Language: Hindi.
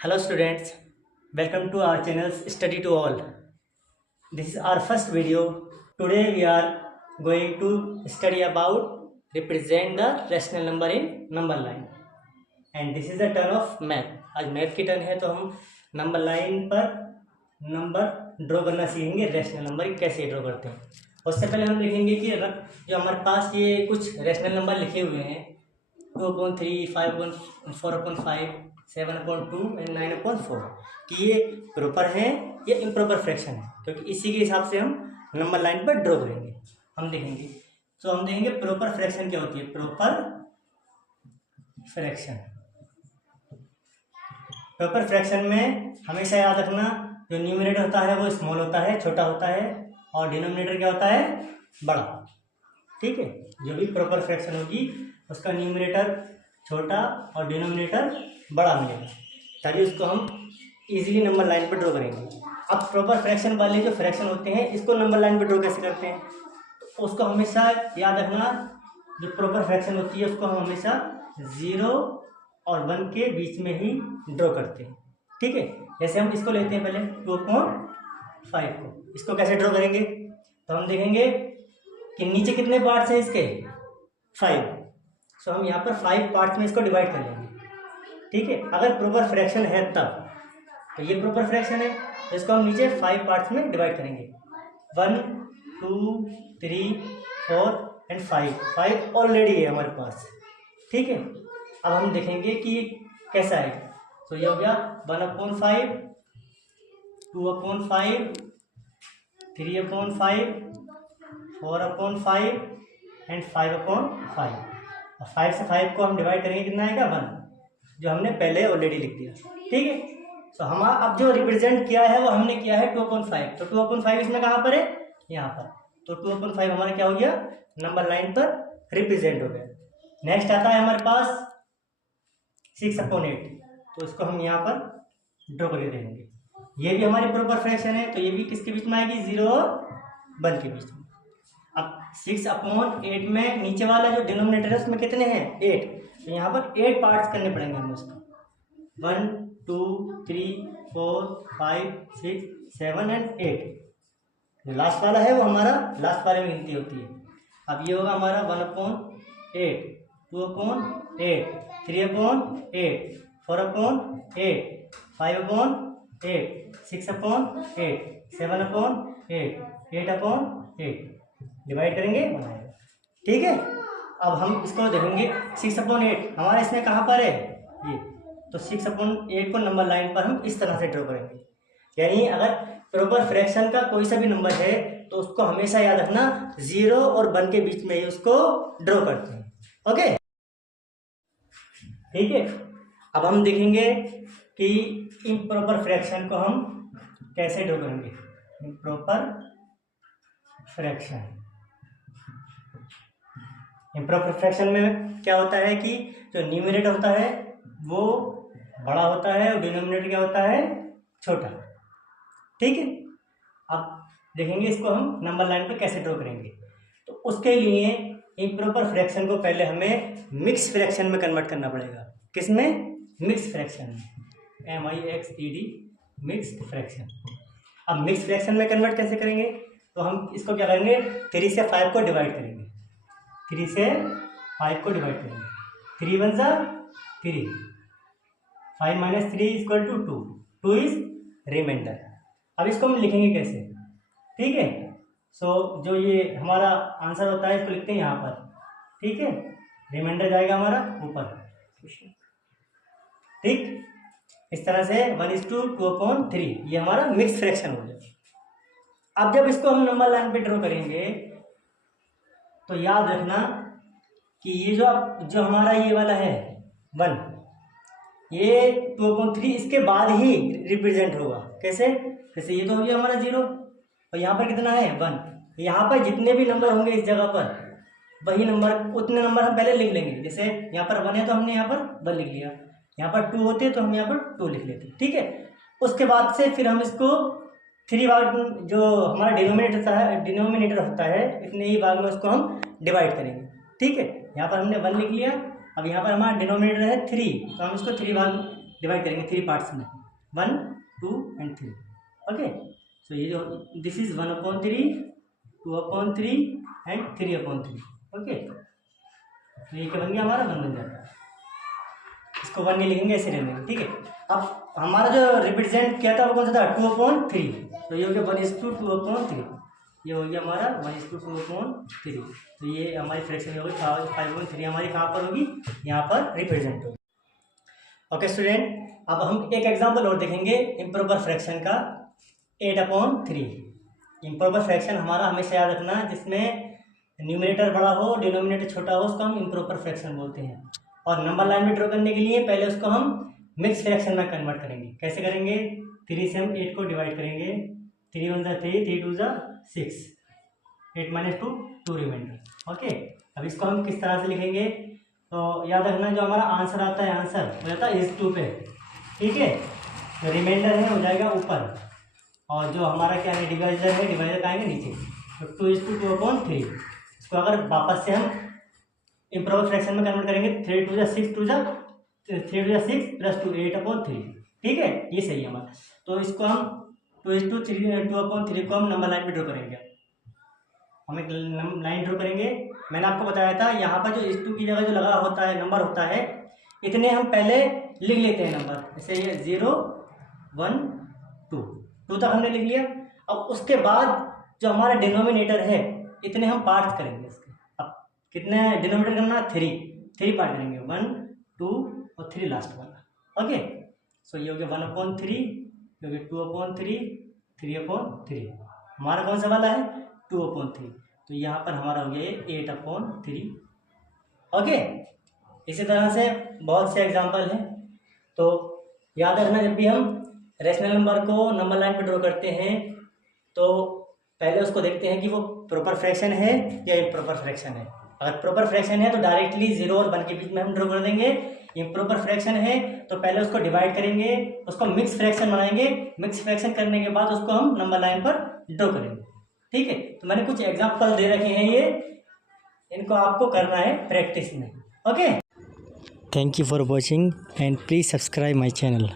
Hello students, welcome to our channel Study to All. This is our first video. Today we are going to study about represent the rational number in number line. And this is the turn of math. आज मैथ की टर्न है तो हम नंबर लाइन पर नंबर ड्रॉ करना सीखेंगे। रैशनल नंबर कैसे ड्रॉ करते हैं उससे पहले हम लिखेंगे कि जो हमारे पास ये कुछ रैशनल नंबर लिखे हुए हैं 2/3, 5/4/5, 7/2 एंड 9/4 कि ये प्रॉपर हैं या इम्प्रॉपर फ्रैक्शन है, क्योंकि इसी के हिसाब से हम नंबर लाइन पर ड्रॉ करेंगे। हम देखेंगे तो हम देखेंगे प्रॉपर फ्रैक्शन क्या होती है। प्रॉपर फ्रैक्शन में हमेशा याद रखना जो न्यूमरेटर होता है वो स्मॉल होता है, छोटा होता है, और डिनोमिनेटर क्या होता है, बड़ा। ठीक है, जो भी प्रॉपर फ्रैक्शन होगी उसका न्यूमरेटर छोटा और डिनोमिनेटर बड़ा मिलेगा, तभी उसको हम इजीली नंबर लाइन पर ड्रॉ करेंगे। अब प्रॉपर फ्रैक्शन वाले जो फ्रैक्शन होते हैं इसको नंबर लाइन पर ड्रॉ कैसे करते हैं, तो उसको हमेशा याद रखना जो प्रॉपर फ्रैक्शन होती है उसको हम हमेशा 0 और 1 के बीच में ही ड्रॉ करते हैं। ठीक है, जैसे हम इसको लेते हैं पहले 2/5 को, इसको कैसे ड्रॉ करेंगे तो हम देखेंगे कि नीचे कितने पार्ट्स हैं इसके 5, सो हम यहाँ पर 5 पार्ट्स में इसको डिवाइड कर लेंगे। ठीक है, अगर प्रॉपर फ्रैक्शन है तब, तो ये प्रॉपर फ्रैक्शन है तो इसको हम नीचे 5 पार्ट्स में डिवाइड करेंगे। 1 2 3 4 एंड 5 ऑलरेडी है हमारे पास। ठीक है, अब हम देखेंगे कि ये कैसा है। तो ये हो गया 1/5, 2/5, 3/5, 4/5 एंड 5/5। और 5 से 5 को हम डिवाइड करेंगे, कितना आएगा 1, जो हमने पहले ऑलरेडी लिख दिया। ठीक है, तो हम अब जो रिप्रेजेंट किया है वो हमने किया है 2/5, तो 2/5 इसमें कहाँ पर है, यहाँ पर। तो 2/5 हमारा क्या हो गया, नंबर लाइन पर रिप्रेजेंट हो गया। नेक्स्ट आता है हमारे पास 6/8, तो इसको हम यहाँ पर ड्रॉ करके देंगे। ये भी हमारी प्रॉपर फ्रैक्शन है, तो ये भी किसके बीच में आएगी, 0 और 1 के बीच में। अब 6/8 में नीचे वाला जो डिनोमिनेटर है उसमें कितने हैं, 8, तो यहाँ पर 8 पार्ट्स करने पड़ेंगे हमें उसको। 1 2 3 4 5 6 7 एंड 8। जो लास्ट वाला है वो हमारा लास्ट वाले में गिनती होती है। अब ये होगा हमारा 1/8, 2/8, 3/8, 4/8, 5/8, 6/8, 7/8, 8/8 डिवाइड करेंगे। ठीक है, अब हम इसको देखेंगे 6/8 हमारा इसमें कहाँ पर है, ये। तो 6/8 को नंबर लाइन पर हम इस तरह से ड्रॉ करेंगे। यानी अगर प्रॉपर फ्रैक्शन का कोई सा भी नंबर है तो उसको हमेशा याद रखना 0 और 1 के बीच में ही उसको ड्रॉ करते हैं। ओके, ठीक है। अब हम देखेंगे कि इम्प्रॉपर फ्रैक्शन को हम कैसे ड्रॉ करेंगे। इम्प्रॉपर फ्रैक्शन में क्या होता है कि जो न्यूमरेटर होता है वो बड़ा होता है और डिनोमिनेटर क्या होता है, छोटा। ठीक है, अब देखेंगे इसको हम नंबर लाइन पर कैसे ड्रॉ करेंगे। तो उसके लिए इम्प्रॉपर फ्रैक्शन को पहले हमें मिक्स फ्रैक्शन में कन्वर्ट करना पड़ेगा। किसमें, मिक्स फ्रैक्शन में, MIXED, मिक्स फ्रैक्शन। अब मिक्स फ्रैक्शन में कन्वर्ट कैसे करेंगे, तो हम इसको क्या करेंगे, 3 से 5 को डिवाइड करेंगे। 3 से 5 को डिवाइड करेंगे, 3 1 जा 3, 5 - 3 = 2, 2 इज रिमाइंडर। अब इसको हम लिखेंगे कैसे, ठीक है। सो जो ये हमारा आंसर होता है इसको लिखते हैं यहाँ पर। ठीक है, रिमाइंडर जाएगा हमारा ऊपर। ठीक, इस तरह से 1:2/3 ये हमारा मिक्स फ्रैक्शन हो गया। अब जब इसको हम नंबर लाइन पे ड्रॉ करेंगे तो याद रखना कि ये जो हमारा ये वाला है 1, ये 2/3 इसके बाद ही रिप्रेजेंट होगा। कैसे, जैसे ये तो हो गया हमारा 0 और यहाँ पर कितना है 1। यहाँ पर जितने भी नंबर होंगे इस जगह पर वही नंबर, उतने नंबर हम पहले लिख लेंगे। जैसे यहाँ पर 1 है तो हमने यहाँ पर 1 लिख लिया, यहाँ पर 2 होते तो हम यहाँ पर 2 लिख लेते। ठीक है, उसके बाद से फिर हम इसको 3 भाग, जो हमारा डिनोमिनेटर होता है इतने ही भाग में उसको हम डिवाइड करेंगे। ठीक है, यहाँ पर हमने 1 लिख लिया, अब यहाँ पर हमारा डिनोमिनेटर है 3, तो हम इसको 3 भाग डिवाइड करेंगे 3 पार्ट्स में, 1, 2 एंड 3। ओके, सो ये जो दिस इज 1/3, 2/3 एंड 3/3। ओके, तो ये क्या बन गया हमारा 1 बन जाता है। इसको 1 नहीं लिखेंगे, ऐसे रहने, ठीक है। अब हमारा जो रिप्रेजेंट क्या था वो कौन सा था, 2/3। तो ये हो गया 1:2/3, ये हो गया हमारा 1:2/3। तो ये हमारी फ्रैक्शन होगी 5/3, हमारी कहाँ पर होगी, यहाँ पर रिप्रेजेंट होगी। ओके स्टूडेंट, अब हम एक एग्जांपल और देखेंगे इम्प्रॉपर फ्रैक्शन का, 8/3। इम्प्रॉपर फ्रैक्शन हमारा हमेशा याद रखना, जिसमें न्यूमरेटर बड़ा हो डिनोमिनेटर छोटा हो, उसको हम इम्प्रॉपर फ्रैक्शन बोलते हैं। और नंबर लाइन में ड्रॉ करने के लिए पहले उसको हम मिक्स फ्रैक्शन में कन्वर्ट करेंगे। कैसे करेंगे, 3 से हम 8 को डिवाइड करेंगे, 3 1 3, 3 2 6, 8 - 2 2 रिमाइंडर। ओके, अब इसको हम किस तरह से लिखेंगे, तो याद रखना जो हमारा आंसर आता है, आंसर हो जाता है इस 2 पे, ठीक है। तो रिमाइंडर है हो जाएगा ऊपर, और जो हमारा क्या है डिवाइजर है, डिवाइजर का आएंगे नीचे। तो 2:2/3। इसको अगर वापस से हम इम्प्रॉपर फ्रैक्शन में कन्वर्ट करेंगे, 3 2 6 2 6 + 2 8/3, ठीक है, ये सही है हमारा। तो इसको हम 2:3 को हम नंबर लाइन पे ड्रॉ करेंगे। हम एक लाइन ड्रॉ करेंगे। मैंने आपको बताया था यहाँ पर जो इस 2 की जगह जो लगा होता है नंबर होता है, इतने हम पहले लिख लेते हैं नंबर, जैसे ये 0 1 2 तक हमने लिख लिया। अब उसके बाद जो हमारा डिनोमिनेटर है, इतने हम पार्ट्स करेंगे इसके। अब कितने डिनोमिनेटर करना, 3 पार्ट करेंगे, 1 2 और 3 लास्ट वाला। ओके, सो ये हो गया 1/3, ये हो गया 2/3, 3/3। हमारा कौन सा वाला है, 2/3। तो यहाँ पर हमारा हो गया ये 8/3। ओके, इसी तरह से बहुत से एग्जाम्पल हैं। तो याद रखना, जब भी हम रेशनल नंबर को नंबर लाइन पर ड्रॉ करते हैं तो पहले उसको देखते हैं कि वो प्रॉपर फ्रैक्शन है या इम्प्रॉपर फ्रैक्शन है। अगर प्रॉपर फ्रैक्शन है तो डायरेक्टली 0 और 1 के बीच में हम ड्रॉ कर देंगे। इम्प्रॉपर फ्रैक्शन है तो पहले उसको डिवाइड करेंगे, उसको मिक्स फ्रैक्शन बनाएंगे, मिक्स फ्रैक्शन करने के बाद उसको हम नंबर लाइन पर ड्रॉ करेंगे, ठीक है। तो मैंने कुछ एग्जाम्पल दे रखे हैं, ये इनको आपको करना है प्रैक्टिस में। Okay, thank you for watching and please subscribe my channel.